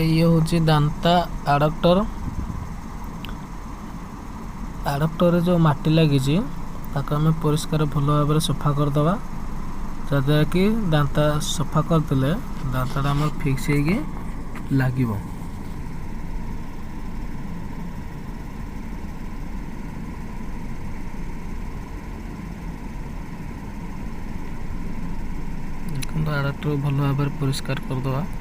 ये हूँ दांता आडक्टर आडक्टर जो माटी लगी आम परिष्कार भल भाव सफा करदे जहाँद्वारा कि दांता सफा करदे दांता आम फिक्स लगे। देखो आडक्टर भल भाव परिष्कार करदे।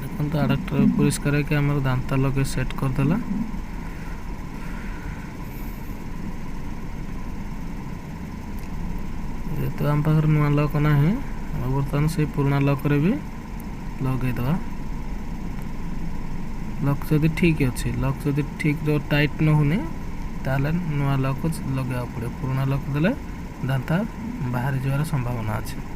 देखो आडक्टर परिष्कार है कि आम दांता लगे सेट करदेला। जेहेतु आम पाखे नुआ लक ना बर्तमान से पुराना लक भी लगेदे। लक जदि ठीक अच्छे लक जदि ठीक जो टाइट न होने ताले नुआ लक लगे पड़े। पुराना लक देले दांता बाहर जावार संभावना अच्छे।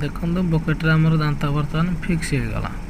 देखो बकेट आमर दांता बर्तमान फिक्स हो गला।